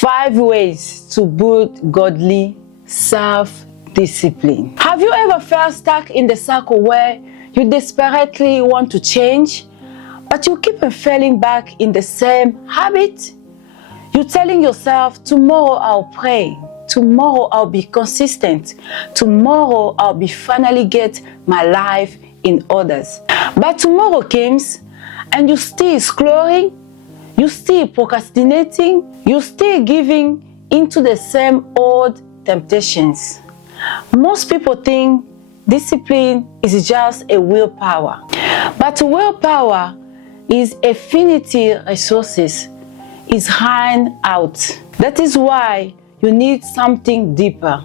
5 ways to build godly self-discipline. Have you ever felt stuck in the circle where you desperately want to change, but you keep on falling back in the same habit? You're telling yourself, tomorrow I'll pray, tomorrow I'll be consistent, tomorrow I'll be finally get my life in order. But tomorrow comes and you still scrolling, you still procrastinating, you still giving into the same old temptations. Most people think discipline is just a willpower, but willpower is affinity resources, is hiding out. That is why you need something deeper.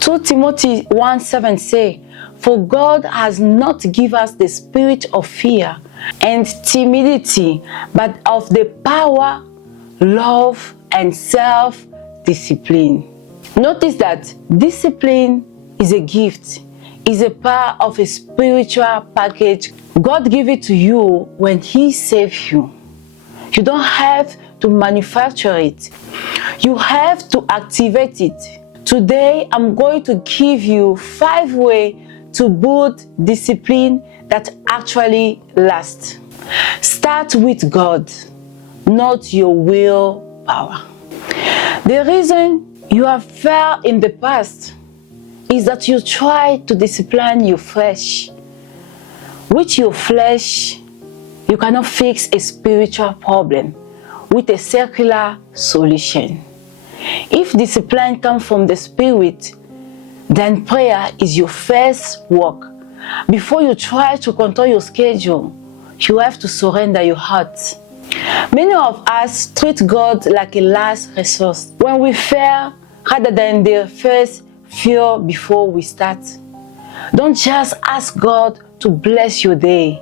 2 Timothy 1:7 say, "For God has not given us the spirit of fear and timidity, but of the power, love, and self-discipline." Notice that discipline is a gift, is a part of a spiritual package. God gave it to you when He saved you. You don't have to manufacture it. You have to activate it. Today, I'm going to give you 5 ways to build discipline that actually lasts. Start with God, not your willpower. The reason you have failed in the past is that you tried to discipline your flesh. With your flesh, you cannot fix a spiritual problem with a circular solution. If discipline comes from the Spirit, then prayer is your first work. Before you try to control your schedule, you have to surrender your heart. Many of us treat God like a last resource when we fail rather than the first fear before we start. Don't just ask God to bless your day.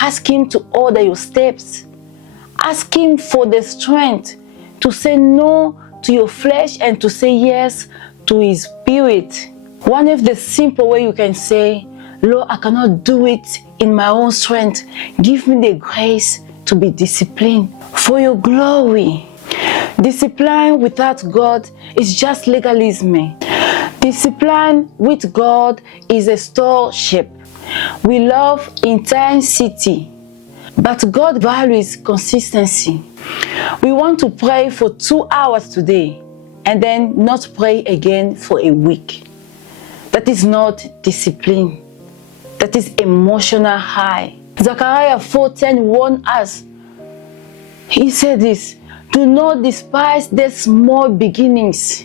Ask Him to order your steps. Ask Him for the strength to say no to your flesh and to say yes to His Spirit. One of the simple ways you can say, "Lord, I cannot do it in my own strength. Give me the grace to be disciplined for your glory." Discipline without God is just legalism. Discipline with God is a stewardship. We love intensity, but God values consistency. We want to pray for 2 hours today and then not pray again for a week. That is not discipline. That is emotional high. Zechariah 4:10 warned us. He said this, "Do not despise the small beginnings."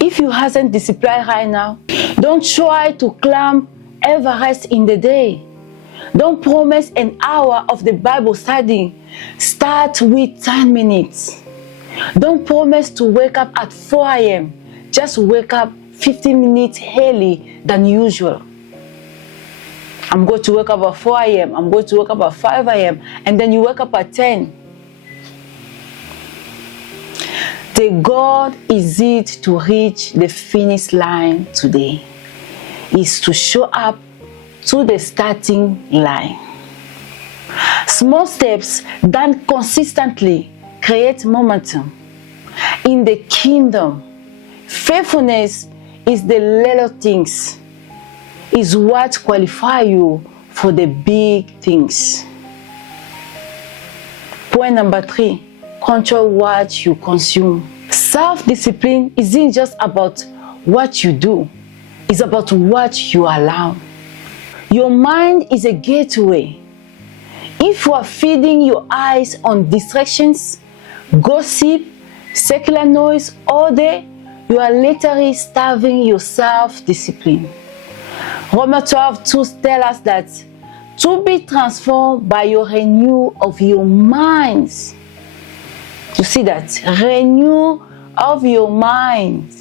If you hasn't disciplined right now, don't try to climb Everest in the day. Don't promise an hour of the Bible study. Start with 10 minutes. Don't promise to wake up at 4 a.m. Just wake up 15 minutes early than usual. I'm going to wake up at 4 a.m. I'm going to wake up at 5 a.m. and then you wake up at 10. The goal is it to reach the finish line today, is to show up to the starting line. Small steps done consistently create momentum. In the kingdom, faithfulness is the little things, is what qualify you for the big things. Point number 3, control what you consume. Self-discipline isn't just about what you do, it's about what you allow. Your mind is a gateway. If you are feeding your eyes on distractions, gossip, secular noise all day, you are literally starving your self-discipline. Romans 12:2 tells us that to be transformed by your renewal of your minds. You see that? Renew of your mind.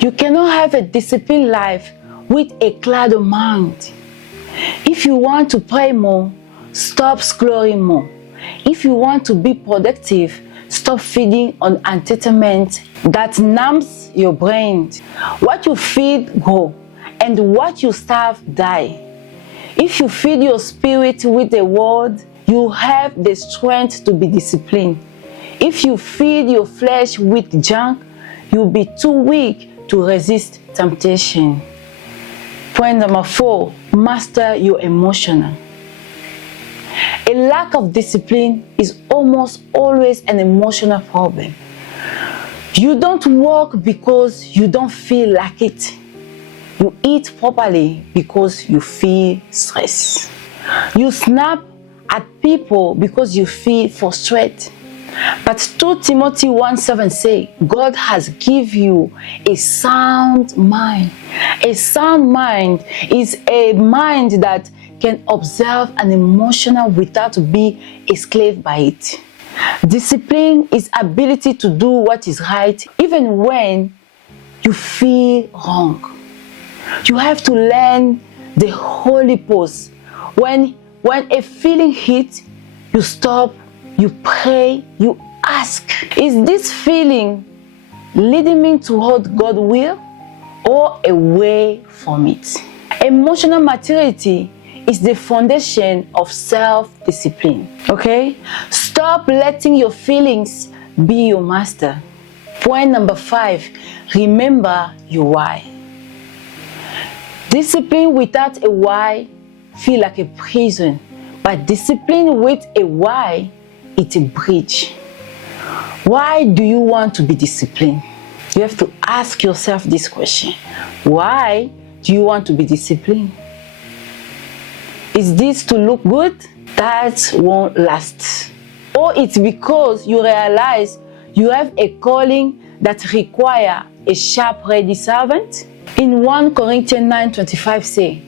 You cannot have a disciplined life with a clouded mind. If you want to pray more, stop scrolling more. If you want to be productive, stop feeding on entertainment that numbs your brain. What you feed grow, and what you starve die. If you feed your spirit with the word, you have the strength to be disciplined. If you feed your flesh with junk, you'll be too weak to resist temptation. Point number 4, master your emotional. A lack of discipline is almost always an emotional problem. You don't walk because you don't feel like it. You eat properly because you feel stress. You snap at people because you feel frustrated. But 2 Timothy 1:7 say, God has given you a sound mind. A sound mind is a mind that can observe an emotion without being a slave by it. Discipline is ability to do what is right even when you feel wrong. You have to learn the holy pose. When a feeling hits, you stop, you pray, you ask, is this feeling leading me toward God's will or away from it? Emotional maturity is the foundation of self-discipline. Okay? Stop letting your feelings be your master. Point number 5, remember your why. Discipline without a why feels like a prison, but discipline with a why, it's a bridge. Why do you want to be disciplined? You have to ask yourself this question. Why do you want to be disciplined? Is this to look good? That won't last. Or it's because you realize you have a calling that requires a sharp, ready servant? In 1 Corinthians 9:25 say,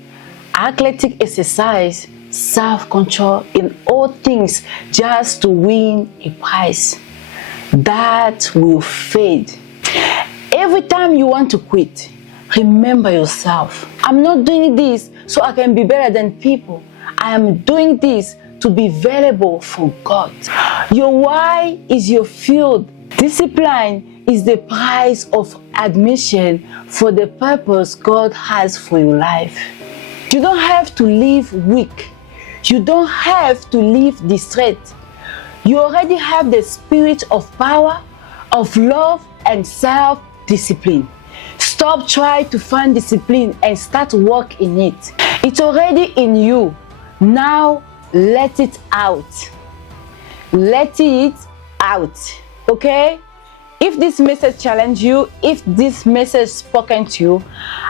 athletic exercise, self-control in all things just to win a prize. That will fade. Every time you want to quit, remember yourself. I'm not doing this so I can be better than people. I am doing this to be valuable for God. Your why is your fuel. Discipline is the price of admission for the purpose God has for your life. You don't have to live weak. You don't have to live distressed. You already have the spirit of power, of love, and self-discipline. Stop trying to find discipline and start work in it. It's already in you. Now let it out. Let it out. Okay? If this message challenged you, if this message spoken to you,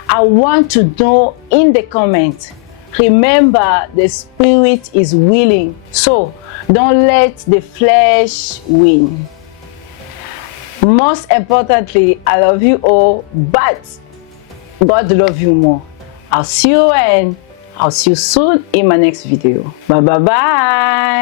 I want to know in the comments. Remember, the spirit is willing, so don't let the flesh win. Most importantly, I love you all, but God loves you more. I'll see you and I'll see you soon in my next video. Bye.